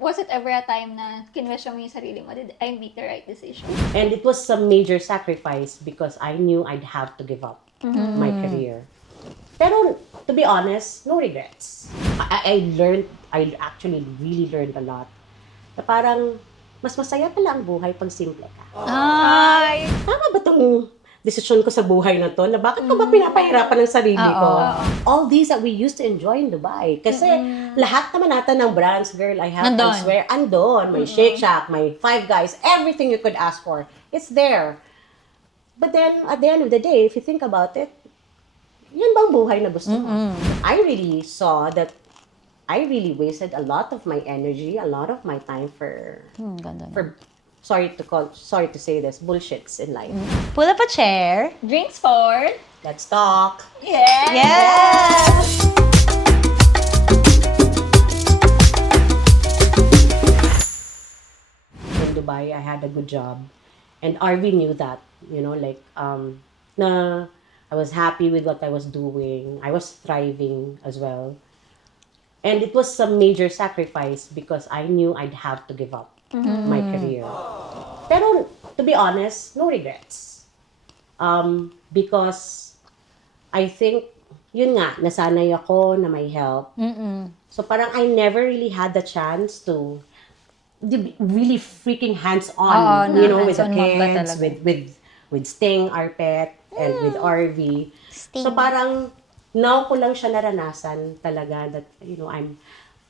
was it ever a time na kinwestiyon mo yung sarili mo, did I make the right decision? And it was some major sacrifice because I knew I'd have to give up my career. Pero, to be honest, no regrets. I actually really learned a lot. Na parang, mas masaya pala ang buhay pag simple ka. Ay! Tama ba itong desisyon ko sa buhay na to? Na bakit ko ba pinapahirapan ng sarili ko? All these that we used to enjoy in Dubai. Kasi lahat naman natin ng brands, girl, I have Nandun. I swear, andon. May Shake Shack, may Five Guys, everything you could ask for. It's there. But then, at the end of the day, if you think about it, yun bang buhay na gusto mo? I really saw that I really wasted a lot of my energy, a lot of my time for sorry to say this, bullshits in life. Pull up a chair. Drinks for... Let's talk. Yeah! Yes! In Dubai, I had a good job. And RV knew that, na I was happy with what I was doing. I was thriving as well. And it was some major sacrifice because I knew I'd have to give up my career. Pero, to be honest, no regrets. Because I think, yun nga, nasanay ako na may help. So parang I never really had the chance to be really freaking hands-on, with the hands-on mode ba kids, talaga? with Sting, our pet, and with RV. So parang now ko lang siya naranasan talaga that, I'm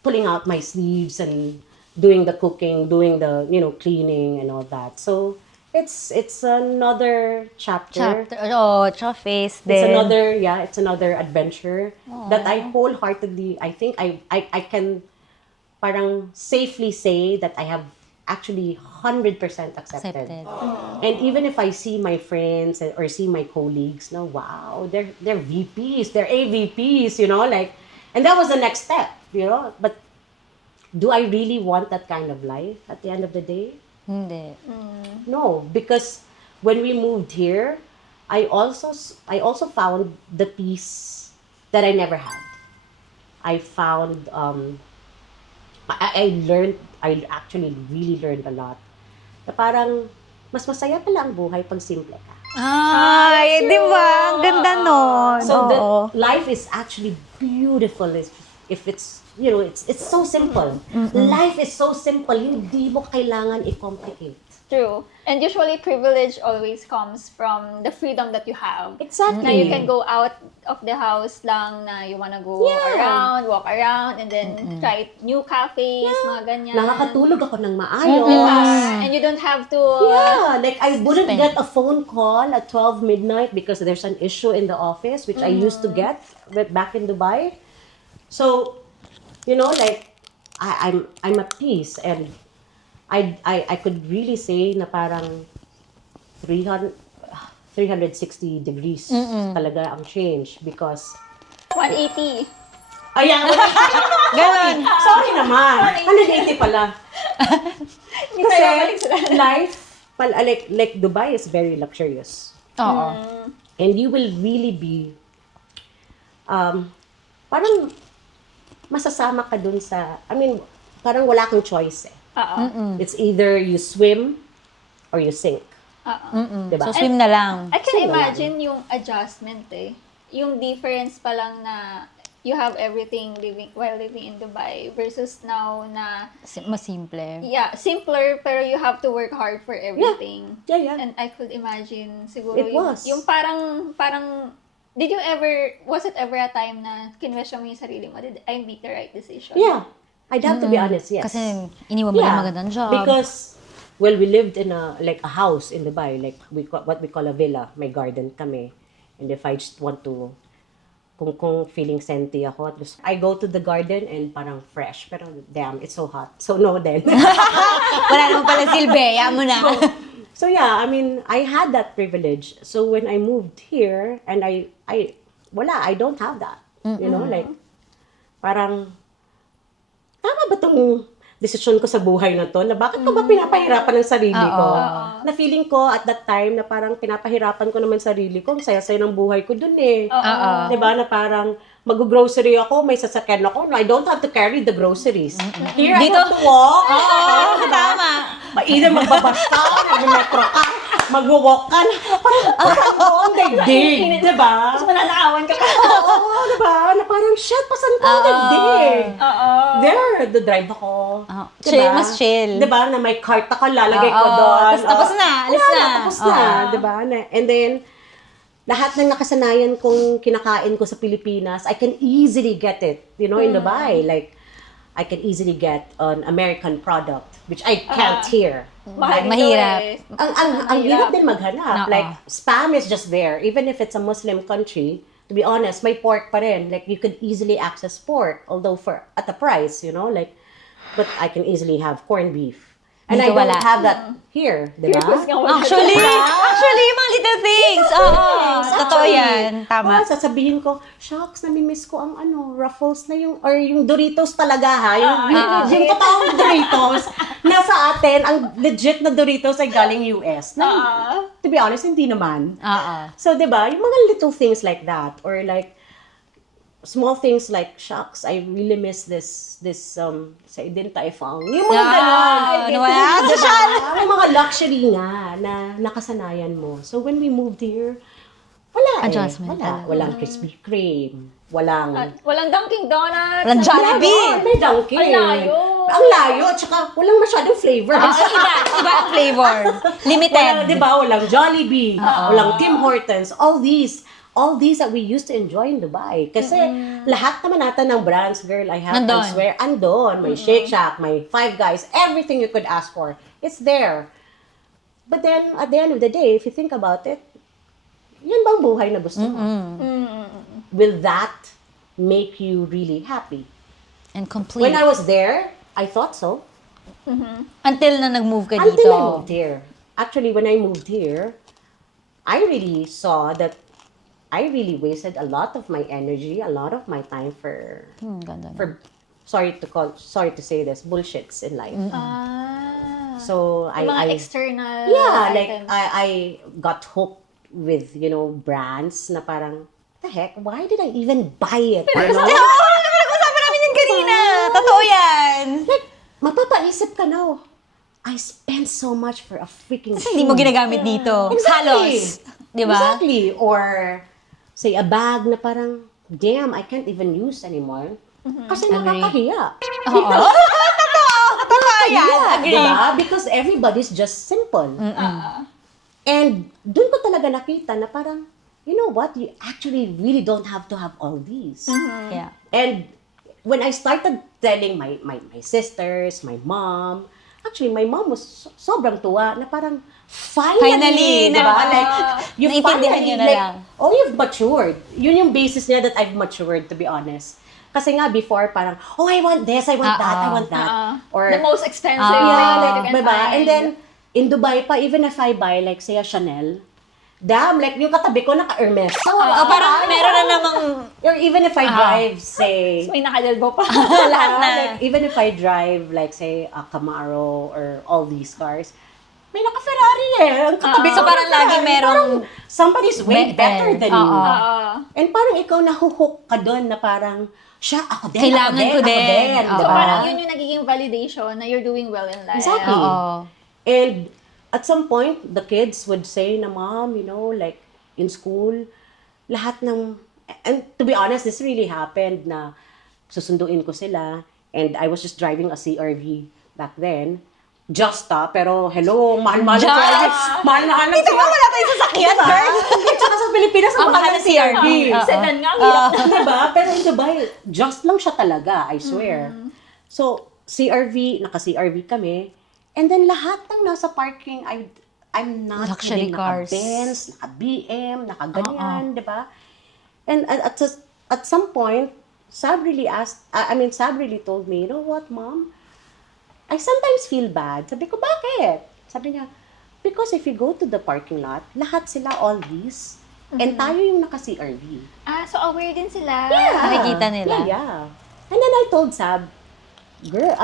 pulling out my sleeves and doing the cooking, doing the, cleaning and all that. So it's another chapter. Tsaka face din. It's another adventure that I wholeheartedly, I think I can parang safely say that I have actually 100% accepted. And even if I see my friends or see my colleagues, wow, they're VPs, they're AVPs, and that was the next step, But do I really want that kind of life at the end of the day? Hindi. No, because when we moved here, I also found the peace that I never had. I found I actually really learned a lot. Na parang mas masaya pala ang buhay pag simple ka. Ay, di ba? Ang ganda nun. So the life is actually beautiful if it's it's so simple. Life is so simple, hindi mo kailangan i-complicate. True. And usually, privilege always comes from the freedom that you have. Exactly. Na you can go out of the house lang na you wanna go walk around, and then try new cafes, mga ganyan. Nakakatulog ako ng maayos. Diba? And you don't have to... like I wouldn't get a phone call at 12 midnight because there's an issue in the office, which I used to get back in Dubai. So, I'm at peace, and I could really say na parang 360 degrees talaga ang change because 180. ayan, Ganon. sorry naman, 180 pala. Kasi life, like Dubai is very luxurious. Oo. And you will really be, parang masasama ka dun sa, parang wala kang choice eh. It's either you swim or you sink. Diba? So, swim na lang. I can imagine yung adjustment eh. Yung difference pa lang na you have everything while living in Dubai versus now na Mas simple. simpler pero you have to work hard for everything. Yeah. And I could imagine siguro It was. yung parang was it ever a time na kinwestiyon mo yung sarili mo, did I make the right decision? Yeah. I'd have to be honest, yes. Kasi iniwan mo yung magandang job. Because, we lived in a house in Dubai, what we call a villa. May garden kami. And if I just want to, kung feeling senti ako, at least I go to the garden and parang fresh. Pero damn, it's so hot. So no then. Wala naman pala silbi. Yan mo na. So yeah, I had that privilege. So when I moved here, and I don't have that. Parang, tama ba itong desisyon ko sa buhay na to? Na bakit ko ba pinapahirapan ng sarili ko? Na feeling ko at that time na parang pinapahirapan ko naman sarili ko. Ang saya-saya ng buhay ko dun eh. Diba? Na parang mag-grocery ako, may sasakyan ako, no, I don't have to carry the groceries. Here, I Dito- have to walk. Oo, tama. Either magbabas ka, mag-metro ka, mag-walk ka, parang buong daigdig, di ba? Tapos mananaawan ka pa. Oo, di ba? Na parang, shit, pasan ko ang daigdig. Oo. There, the drive ako. Oh, Diba? chill, mas chill. Di ba? Na may cart ako, lalagay ko Oo, doon. tapos na, alis Wala, na. tapos na. Oo. Di ba? And then, lahat ng nakasanayan kong kinakain ko sa Pilipinas, I can easily get it, in Dubai. Like, I can easily get an American product, which I can't here. Mahal dito Mahirap. eh. Ang hirap din maghanap. Oo. Like, spam is just there. Even if it's a Muslim country, to be honest, may pork pa rin. Like, you could easily access pork, although at a price, like, but I can easily have corned beef. And Dito I don't wala. have that here, di ba? Purpose nga wala. Actually, yung mga little things. Oo, totoo yan. Tama. Sasabihin ko, shucks, namimiss ko ang Ruffles na or yung Doritos talaga ha. Yung totoong Doritos na sa atin, ang legit na Doritos ay galing US. To be honest, hindi naman. Oo. So, di ba, yung mga little things like that, or like, small things like, shucks, I really miss this sa Din Tai Fung. Yung mga ganon. Wala. Diba? Yung mga luxury nga na nakasanayan mo. So, when we moved here, wala Adjustment. Wala. Walang Krispy Kreme. Walang... Walang Dunkin' Donuts. Walang Jollibee. May Dunkin'. Ang layo. Ang layo. Tsaka, walang masyadong flavor. Iba ang flavor. Limited. Walang, di ba? Walang Jollibee. Walang Tim Hortons. All these that we used to enjoy in Dubai. Kasi lahat naman natin ng brands, girl, I have Nandun. to swear, andon. May Shake Shack, may Five Guys, everything you could ask for, it's there. But then, at the end of the day, if you think about it, yan bang buhay na gusto mo? Will that make you really happy? And complete. When I was there, I thought so. Until na nag-move ka Until dito. I moved here. Actually, when I moved here, I really saw that I really wasted a lot of my energy, a lot of my time for Ganda na. sorry to say this, bullshits in life. So Yung mga I external like items. I got hooked with, brands na parang, the heck, why did I even buy it? You know? Nag-usapan namin yan kanina. Totoo yan. Like, mapapaisip ka na, I spent so much for a freaking Kasi hindi mo shoe. ginagamit dito. Exactly. Halos. Di ba? Exactly. Or, say, a bag na parang, damn, I can't even use anymore. Kasi nakakahiya. Oo. Totoo yan. Agree. Diba? Because everybody's just simple. And dun ko talaga nakita na parang, you know what? You actually really don't have to have all these. Yeah. And when I started telling my sisters, my mom, actually, my mom was sobrang tuwa na parang, finally, Finally, diba? na- Like, you naintindihan finally, niyo na like, lang. oh, you've matured. Yun yung basis niya that I've matured, to be honest. Kasi nga, before, parang, oh, I want this, I want that, I want that. Or, The most expensive Ah. thing yeah, that you like, can diba? find. And then, in Dubai pa, even if I buy, like, say, a Chanel, damn, like, yung katabi ko, naka-Hermes. So, Parang meron na namang or even if I drive, say, May nakadalbo pa. lahat na. like, even if I drive, like, say, a Camaro or all these cars, may naka-Ferrari eh. Ang katabi So, ko, parang lagi Ferrari. merong Parang somebody's way better than you. Oo. And parang ikaw nahuhook ka doon na parang, siya, ako din, Kailangan ako ko din, din. ako din. Oo. So, diba? parang yun yung nagiging validation na you're doing well in life. Exactly. Oo. And at some point, the kids would say na, Mom, like, in school, lahat ng, and to be honest, this really happened na susunduin ko sila, and I was just driving a CRV back then. Pero hello, mahal-mahal Just? ng CRV. Mahal-mahal ng Dito ba wala tayong sasakyan, Diba? girl? Hindi, tsaka sa Pilipinas, ang mahal ng CRV. Oo. Sedan nga, ang hirap. Diba? Pero in Dubai, just lang siya talaga, I swear. So, CRV, naka-CRV kami, and then lahat ng nasa parking, I'm not Luxury kidding, cars. naka-Benz, naka-BM, naka-ganyan, diba? And at some point, Sab really told me, you know what, Mom? I sometimes feel bad. Sabi ko, bakit? Sabi niya, because if you go to the parking lot, lahat sila all these, and tayo yung naka-CRV. So aware din sila. Yeah. Nakikita nila. Yeah. And then I told Sab, girl,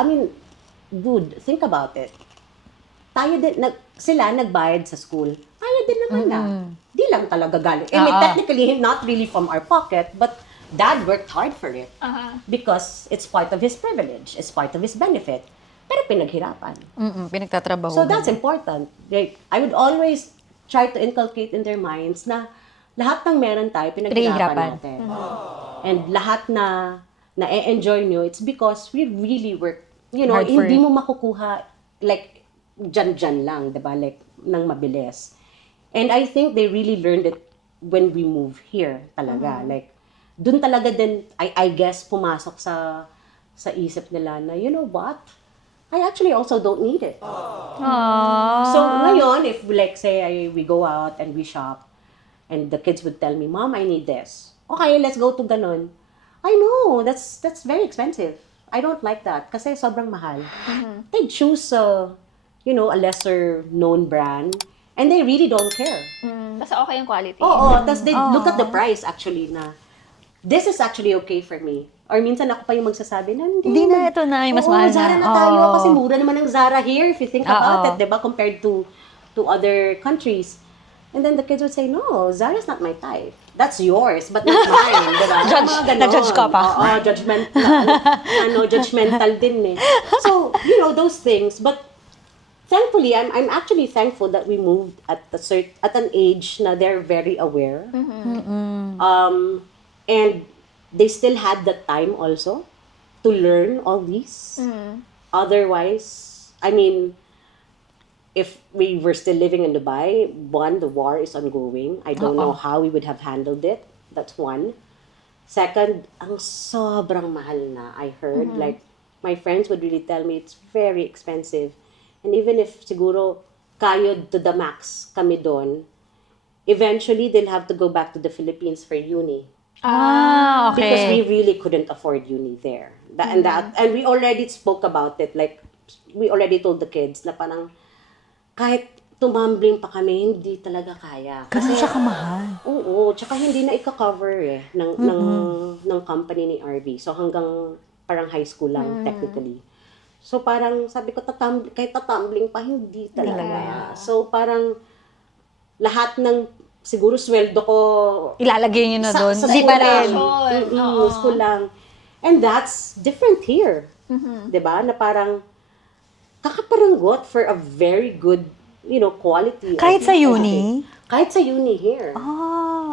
dude, think about it. Tayo din, sila nagbayad sa school. Tayo din naman na. Di lang talaga galing. I mean, Oo. technically, not really from our pocket, but Dad worked hard for it Aha. because it's part of his privilege, it's part of his benefit. Pero pinaghirapan. Pinagtatrabaho. So that's important. Like, I would always try to inculcate in their minds na lahat ng meron tayo, pinaghirapan natin. And lahat na na-enjoy nyo, it's because we really work. You know, Hard for hindi it. mo makukuha like dyan lang, diba? Like, nang mabilis. And I think they really learned it when we move here talaga. Like, dun talaga din, I guess, pumasok sa isip nila na, you know what? I actually also don't need it. So, ngayon, if like say we go out and we shop and the kids would tell me, Mom, I need this. Okay, let's go to ganon. I know, that's very expensive. I don't like that kasi sobrang mahal. They choose, you know, a lesser known brand and they really don't care. Basta okay yung quality. Oo, tas they look at the price actually na this is actually okay for me. Or minsan ako pa yung magsasabi na, Hindi na, ito na, yung mas Oo, mahal na. Zara na tayo Oo. kasi mura naman ang Zara here if you think about Oo. it, diba? Compared to other countries. And then the kids would say, no, Zara's not my type. That's yours, but not mine, diba? Mga ganon. Nag-judge ka pa. Oo, judgmental din eh. So, you know, those things. But thankfully, I'm actually thankful that we moved at an age na they're very aware. And they still had the time also to learn all these. Otherwise, I mean, if we were still living in Dubai, one, the war is ongoing. I don't know how we would have handled it. That's one. Second, ang sobrang mahal na. I heard, like, my friends would really tell me it's very expensive. And even if siguro kayod to the max kami doon, eventually they'll have to go back to the Philippines for uni. Okay. Because we really couldn't afford uni there. And we already spoke about it. Like, we already told the kids na parang kahit tumambling pa kami, hindi talaga kaya. Ganun siya kamahal. Oo, tsaka hindi na i-cover ng company ni RV. So hanggang parang high school lang technically. So parang sabi ko kahit tatumbling pa hindi talaga. So parang lahat ng siguro sweldo ko Ilalagay niyo na doon. sa Hindi school pa lang. rin. School lang. And that's different here. 'Di ba? Na parang kakaparanggot for a very good, you know, quality. Kahit of sa uni? Kahit sa uni here.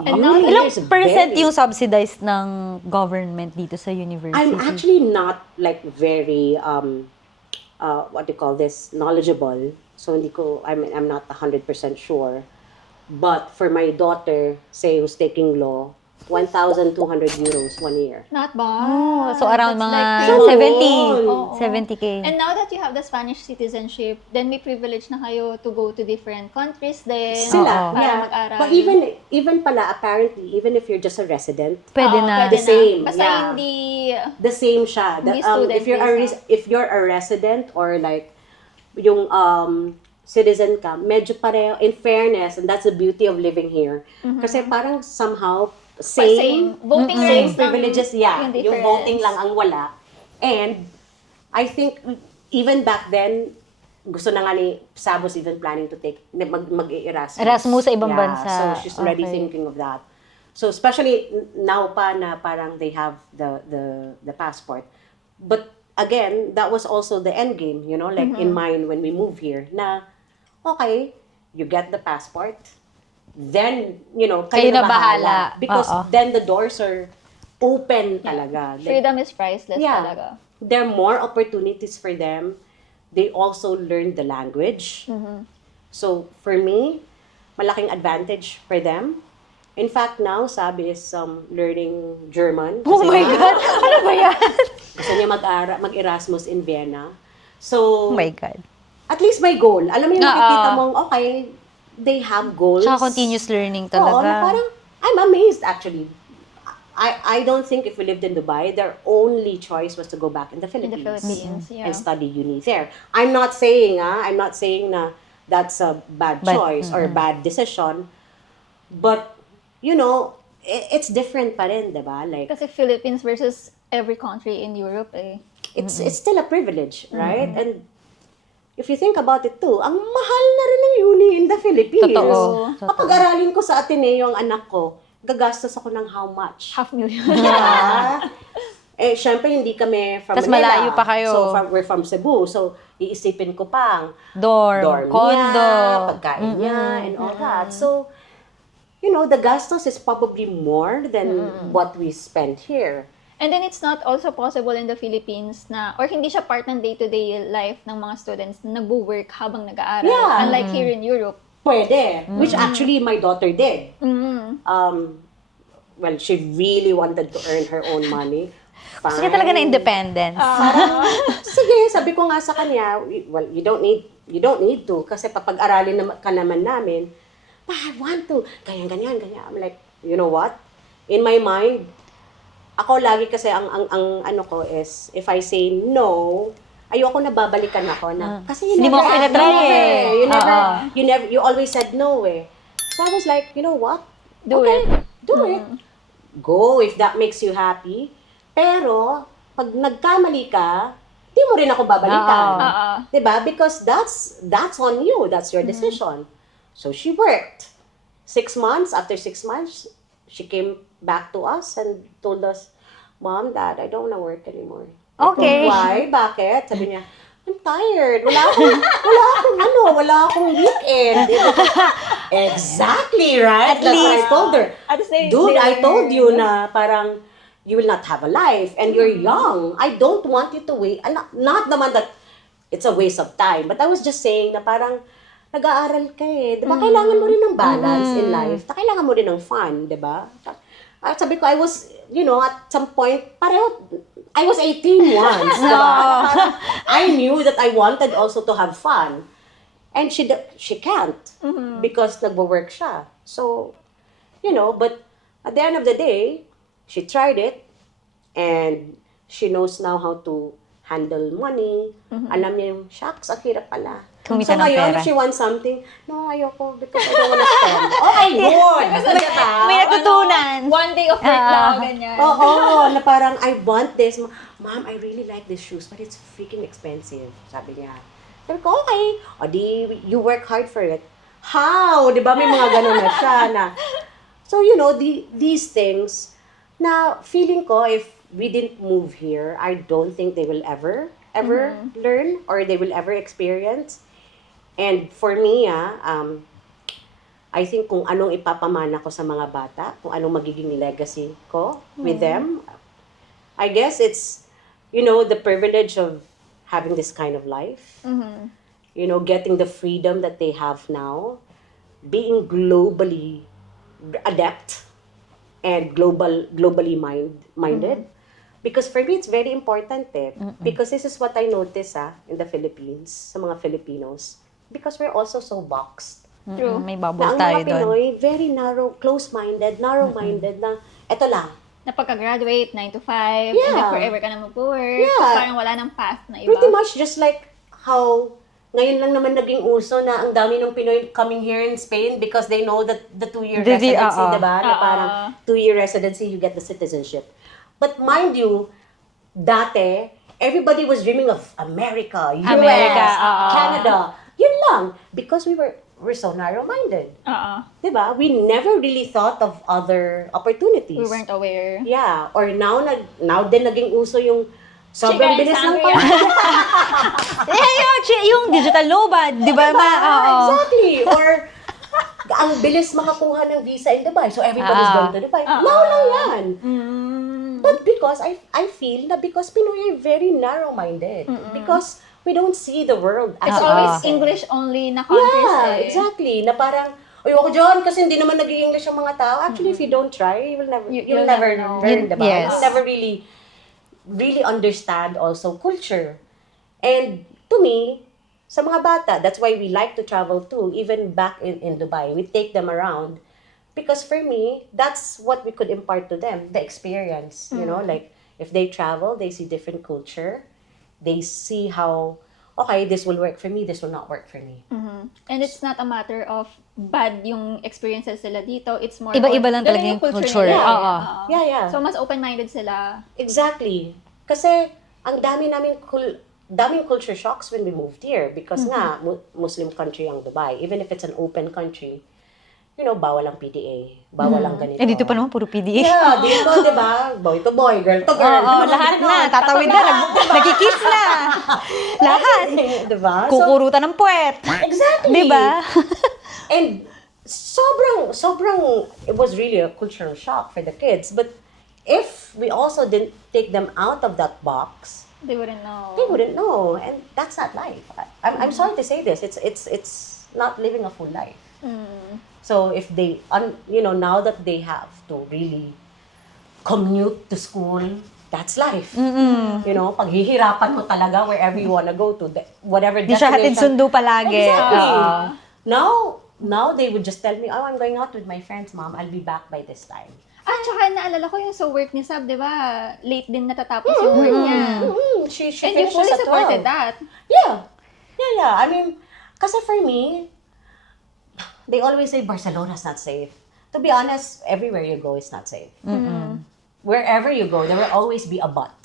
And now, Uni Ilang here is percent very- yung subsidized ng government dito sa university? I'm actually not like very what do you call this, knowledgeable. So I'm not 100% sure. But for my daughter, say who's taking law, 1,200 euros 1 year. not bad. Oh, so around That's mga like- 70. Oo. 70K. And now that you have the Spanish citizenship, then may privilege na kayo to go to different countries din. Sila, Para yeah. mag-aral. But even pala, apparently, even if you're just a resident, Pwede Oo, na. pwede The same, Basta yeah. hindi... the same siya. Hindi That, student visa. if you're a resident or like yung citizen ka, medyo pareho. In fairness, and that's the beauty of living here. Kasi parang somehow same Voting same rights lang privileges, yeah. yung Yung difference. voting lang ang wala. And I think even back then, gusto na nga ni Sabos even planning to take mag-Erasmus. Erasmus sa ibang Yeah, bansa. So she's already Okay. thinking of that. So especially now pa na parang they have the passport. But again, that was also the end game, you know, like in mind when we move here na okay, you get the passport, then, you know, kayo na bahala. Because Oo. then the doors are open talaga. Like, Freedom is priceless talaga. there are more opportunities for them. They also learn the language. So, for me, malaking advantage for them. In fact, now, Sabi is learning German. Oh my God! Ano ba yan? Gusto niya mag-Erasmus in Vienna. So, Oh my God. at least may goal. Alam mo yung Oo. makikita mong, okay, they have goals. Tsaka continuous learning Oo, na talaga. parang, I'm amazed actually. I don't think if we lived in Dubai, their only choice was to go back in the In Philippines. the Philippines, yeah. And study uni there. I'm not saying na that's a bad But, choice or bad decision. But, you know, it's different pa rin, diba? Like, Kasi Philippines versus every country in Europe eh. it's still a privilege, right? And if you think about it too, ang mahal na rin ng uni in the Philippines. Totoo. Kapag aralin ko sa Ateneo ang anak ko, gagastos ako ng how much? $500,000. Diba? Eh, syempre, hindi kami from Tas Manila. malayo pa kayo. So, we're from Cebu. So, iisipin ko pang Dorm, condo. niya, pagkain niya, and all that. So, you know, the gastos is probably more than what we spend here. And then it's not also possible in the Philippines na, or hindi siya part ng day-to-day life ng mga students na nagwo-work habang nag-aaral. Yeah. Unlike here in Europe. Pwede. Which actually my daughter did. Well, she really wanted to earn her own money. Gusto niya talaga na independence. Sige, sabi ko nga sa kanya, well, you don't need to kasi papag-aralin ka naman namin. But I want to. Ganyan. I'm like, you know what? In my mind, ako lagi kasi ang ano ko is, if I say no, ayoko na babalikan ako na. Kasi Hindi mo ako tinatry eh. You always said no eh. So I was like, you know what? Do it. Do it. Go if that makes you happy. Pero, pag nagkamali ka, di mo rin ako babalikan. Diba? Because that's on you. That's your decision. So she worked. 6 months. After 6 months, she came back to us and told us, Mom, Dad, I don't want to work anymore. Okay. Why? Bakit? Sabi niya, I'm tired. Wala akong weekend. Exactly, right? That's what I told her. At the same Dude, I day- told you na parang you will not have a life and you're young. I don't want you to wait. Not naman that it's a waste of time. But I was just saying na parang nag-aaral ka eh. Diba? Kailangan mo rin ng balance in life. Kailangan mo rin ng fun, diba? At sabi ko, I was, you know, at some point, I was 18 once. Diba? Parang I knew that I wanted also to have fun. And she can't because nagwo-work siya. So, you know, but at the end of the day, she tried it and she knows now how to handle money. Alam niya yung, shucks, ang hirap pala. Kumita So ng ngayon, pera. if she wants something, no, ayoko because I don't wanna spend. Okay, good. Diba? May natutunan. One day of work lang, ganyan. Oo, na parang, I want this. Mom, I really like these shoes, but it's freaking expensive. Sabi niya. Sabi ko, okay. O di, you work hard for it. How? Di ba? May mga ganun na siya na. So, you know, these things na feeling ko, if we didn't move here, I don't think they will ever learn or they will ever experience. And for me, I think kung anong ipapamana ko sa mga bata, kung anong magiging legacy ko with them, I guess it's, you know, the privilege of having this kind of life. You know, getting the freedom that they have now, being globally adept and globally minded. Because for me, it's very important because this is what I notice in the Philippines, sa mga Filipinos. Because we're also so boxed. True. May Na bubble ang tayo mga doon. Pinoy, very narrow-minded na, eto lang. Na pagka-graduate, 9 to 5, and Yeah. then forever ka na mag-work. Yeah. So, parang wala nang path na iba. Pretty much just like how ngayon lang naman naging uso na ang dami ng Pinoy coming here in Spain because they know that the 2-year residency, diba? Na parang 2-year residency, you get the citizenship. But mind you, dati, everybody was dreaming of America, US, America, Canada. Yun lang. Because we're so narrow-minded. Diba? We never really thought of other opportunities. We weren't aware. Yeah. Or now din naging uso yung sobrang Chicken bilis ng sandwich. Yung digital nomad, di ba? Exactly. Or ang bilis makakuha ng visa in Dubai. So everybody's going to Dubai. Now lang yan. But because I feel na because Pinoy are very narrow-minded. Because we don't see the world as It's it always is. English only na countries Yeah, exactly. Na parang, ayoko dyan kasi hindi naman nag-English ang mga tao. Actually, if you don't try, you'll never You'll never know. learn, diba? Yes. You'll never really understand also culture. And to me, sa mga bata, that's why we like to travel too, even back in Dubai. We take them around. Because for me, that's what we could impart to them, the experience. You know, like, if they travel, they see different culture. They see how, okay, this will work for me, this will not work for me. And it's not a matter of bad yung experiences sila dito. It's more Iba-iba lang ganun talaga yung culture culture. nila. Oo. Yeah. So, mas open-minded sila. Exactly. Kasi, ang daming culture shocks when we moved here. Because nga, Muslim country ang Dubai. Even if it's an open country, bawal ang PTA, bawal ang ganito. Eh, dito pa naman, puro PDA. Yeah, dito, di ba? Boy to boy, girl to girl. Oo, lahat na. Tatawid na. Nagkikiss na. Lahat. Di ba? So, Kukurutan ng puwet. exactly. Di ba? And sobrang, it was really a cultural shock for the kids. But if we also didn't take them out of that box, They wouldn't know. they wouldn't know. And that's not life. I'm sorry to say this. It's not living a full life. So if they, now that they have to really commute to school, that's life. Paghihirapan mo talaga wherever you wanna go to, whatever Di siya hatid sundo palagi. Exactly. Oo. Now they would just tell me, oh, I'm going out with my friends, mom. I'll be back by this time. Tsaka naalala ko yung sa work ni Sab, di ba? Late din natatapos yung work niya. She And you finishes fully at 12. supported that. Yeah. I mean, kasi for me, they always say Barcelona's not safe. To be honest, everywhere you go is not safe. Wherever you go, there will always be a but.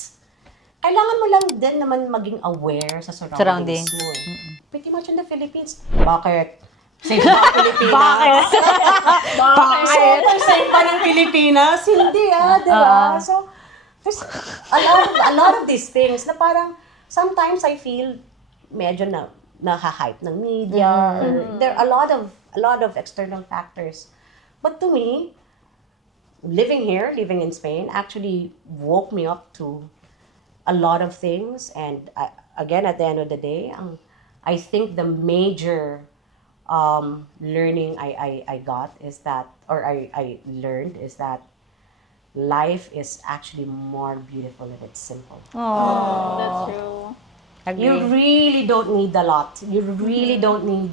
Kailangan mo lang din naman maging aware sa surroundings mo. Pretty much in the Philippines. Bakit? Safe ba ang Pilipinas? Bakit? Super safe ba ng Pilipinas? Hindi di ba? So, there's a lot of these things na parang sometimes I feel medyo nahahype ng media. Or there are a lot of external factors. But to me, living in Spain, actually woke me up to a lot of things. And again, at the end of the day, I think the major learning I got is that, or I learned is that life is actually more beautiful if it's simple. That's true. You really don't need a lot. You really don't need,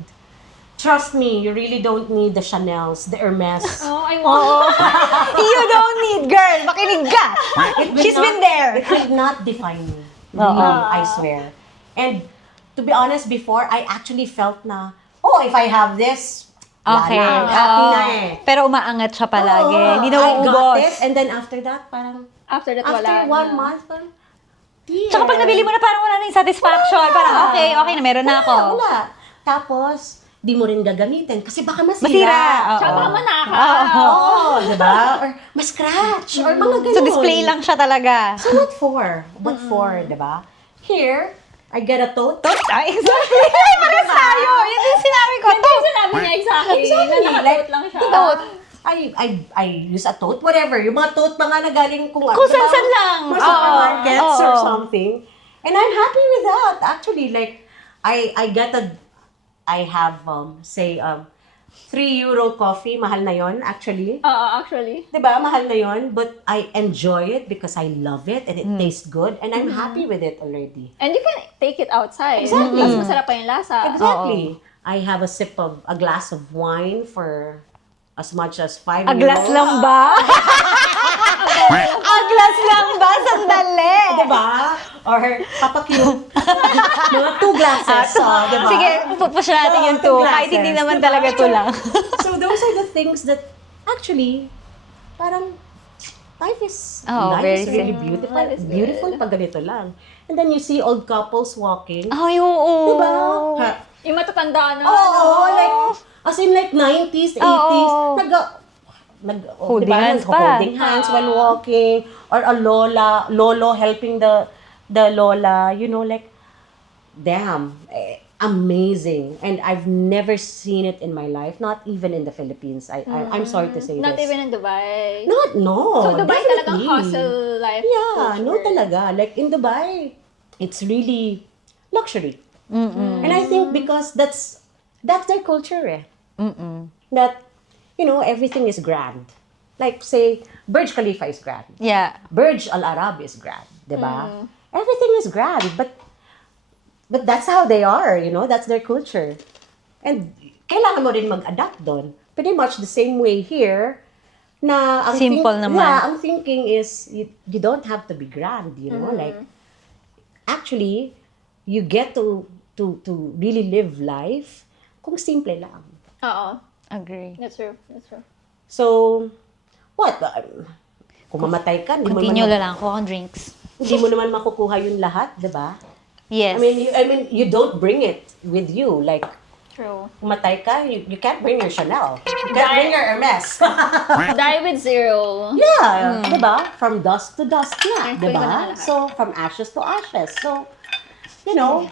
trust me, you really don't need the Chanels, the Hermes. I want. You don't need, girl. Makinig ka. She's been there. It will not define me. Really, I swear. And to be honest, before, I actually felt na, if I have this, Okay. happy na eh. Pero umaangat siya palagi. Hindi na I got uubos. it, and then after that, parang, After that, wala after 1 na. month, parang, dear. Tsaka pag nabili mo na parang wala na yung satisfaction. Parang okay na, meron na ako. Wala. Tapos, di mo rin gagamitin kasi baka masira. Masira. Oo. Tsaka baka manaka. Oo, diba? Or ma-scratch. Or mga ganun. So display lang siya talaga. So what for? What for, diba? Here, I get a tote. Ay, exactly. Parang tayo. Yun din sinabi ko. Ito yung sinabi niya exactly. Exactly. Nakatoot lang siya. Tote. I use a tote, whatever. Yung mga tote mga na galing kung saan lang. Mga supermarkets or Oo. something. And I'm happy with that. Actually, like, I have, say, 3 euro coffee. Mahal na yon actually. Actually. Diba? Mahal na yon. But I enjoy it because I love it and it tastes good. And I'm happy with it already. And you can take it outside. Exactly. Mas masarap pa yung lasa. Exactly. I have a glass of wine for as much as 5 A glass euros. lang ba? A glass lang ba? Sandali. Diba? Or papakyut. Mga 2 glasses. Diba? Sige, pupush natin yung two. Kahit hindi glasses, naman diba? talaga to lang. So those are the things that actually, parang, life is very really simple. beautiful. Life is good. Beautiful pag ganito lang. And then you see old couples walking. Ay, oo. Diba? Ha, Yung matatanda na. like, as in like 90s, 80s, Oo. holding hands pa. Holding hands while walking, or a lolo helping the lola, like, damn, amazing. And I've never seen it in my life, not even in the Philippines. I'm sorry to say Not this. even in Dubai. No. So, Dubai talagang definitely. hustle life. Yeah, no culture. talaga. Like in Dubai, it's really luxury. And I think because that's their culture eh. That, everything is grand. Like say, Burj Khalifa is grand. Yeah. Burj Al Arab is grand, diba? Everything is grand, but that's how they are, that's their culture. And kailangan mo rin mag-adapt doon. Pretty much the same way here, na ang Simple naman. Yeah, ang thinking is you don't have to be grand, like actually you get to really live life kung simple lang. Oo. Agree. That's true. That's true. So, what? Kung mamatay ka, Continue lang ako on drinks. hindi mo naman makukuha yung lahat, di ba? Yes. I mean, you don't bring it with you. Like, True. Kumatay ka, you can't bring your Chanel. You can't bring your Hermes. Die with zero. Yeah, diba? From dust to dust na, Ay, tuloy ko na diba? lahat. So, from ashes to ashes. So, you know,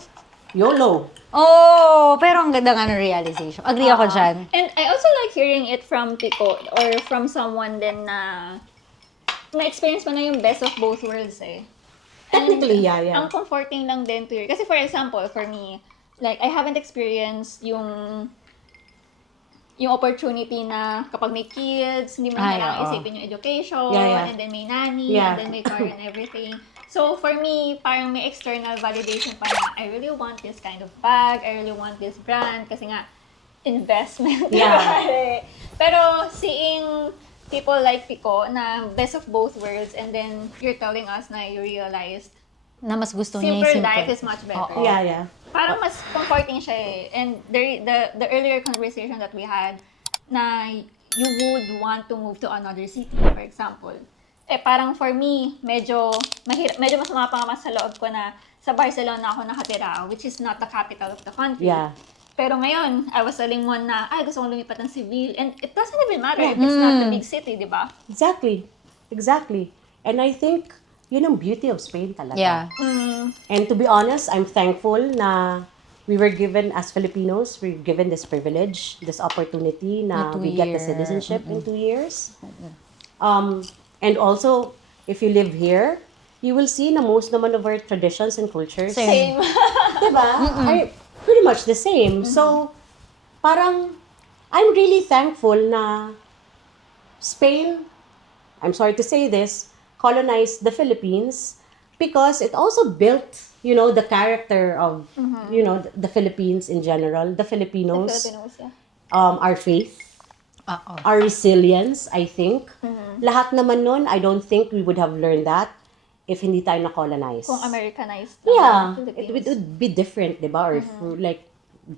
YOLO. Oh, pero ang ganda nga ng realization. Agree ako dyan. And I also like hearing it from Pico or from someone din na na-experience mo na yung best of both worlds eh. Technically, yeah. Ang comforting lang din to hear. Kasi for example, for me, like, I haven't experienced yung opportunity na kapag may kids, hindi mo na Ay, kailangan oo. isipin yung education, Yeah. and then may nanny, Yeah. and then may car and everything. So, for me, parang may external validation pa na, I really want this kind of bag, I really want this brand, kasi nga, investment. Yeah. Pero, seeing people like Pico na best of both worlds, and then you're telling us na you realized Na mas gusto niya yung simple simple. life is much better. Oo. Yeah. Parang mas comforting siya eh. And the earlier conversation that we had, na you would want to move to another city, for example. Eh, parang for me, medyo mas mapangama sa loob ko na sa Barcelona ako nakatira, which is not the capital of the country. Yeah. Pero ngayon, I was telling one na, ay, gusto kong lumipat ng Seville. And it doesn't even matter if it's not the big city, di ba? Exactly. And I think, yun ang beauty of Spain talaga. Yeah. And to be honest, I'm thankful na we were given, as Filipinos, we're given this privilege, this opportunity na Na 2 we get the year. citizenship in 2 years. And also, if you live here, you will see na most naman of our traditions and cultures, Same. diba, are pretty much the same. So, parang, I'm really thankful na Spain, I'm sorry to say this, colonized the Philippines because it also built, the character of, the Philippines in general, the Filipinos, Filipinos, yeah. our faith, Oo. our resilience, I think. Lahat naman nun, I don't think we would have learned that if hindi tayo na-colonize. Kung Americanized. Yeah, Philippines. it would be different, di ba? Or if, like,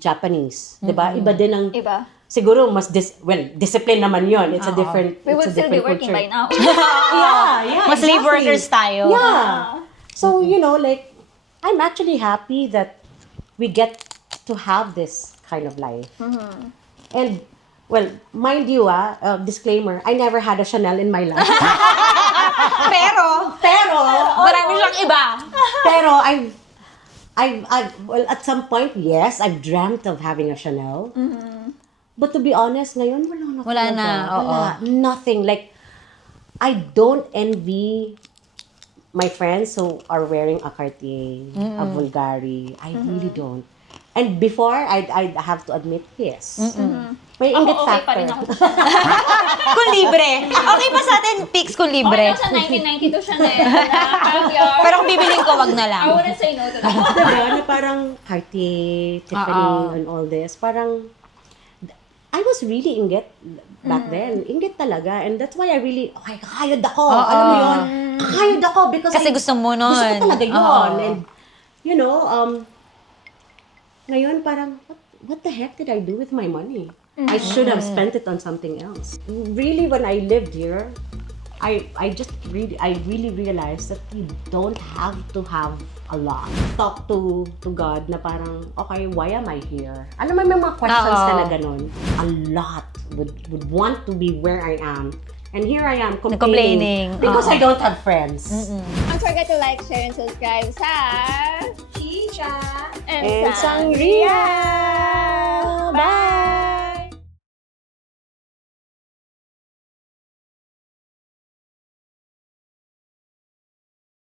Japanese, di ba? Iba din ang, Iba. siguro mas, discipline naman yon. It's a different, We would it's a still be different working culture. by now. Yeah, Mas slave exactly. workers tayo. Yeah. So, like, I'm actually happy that we get to have this kind of life. And, well, mind you, disclaimer, I never had a Chanel in my life. Pero, marami siyang iba. Pero well, at some point, yes, I've dreamt of having a Chanel. But to be honest, ngayon, wala na Wala talaga. na, oo. Wala. Nothing. Like, I don't envy my friends who are wearing a Cartier, a Bulgari. I really don't. And before, I'd have to admit, yes. May inggit Okay pa factor. rin ako. Kung libre. Okay pa sa atin, Pix, kung Okay libre. lang sa 1992 Chanel na caviar. Pero kung bibiling ko, wag na lang. I wouldn't say no to that. Diba? Na parang Cartier, Tiffany, Oo. and all this. Parang, I was really inggit back then. Inggit talaga. And that's why I really, okay, kakayod ako. Alam mo yun? Kakayod ako because Kasi gusto mo nun. Gusto ko talaga yun. Oo. And, ngayon parang, what the heck did I do with my money? I should have spent it on something else. Really, when I lived here, I really realized that you don't have to have a lot. Talk to God na parang, okay, why am I here? Alam mo, may mga questions ka na ganun. A lot would want to be where I am. And here I am complaining. Because I don't have friends. Don't forget to like, share, and subscribe sa Chicha and Sangria!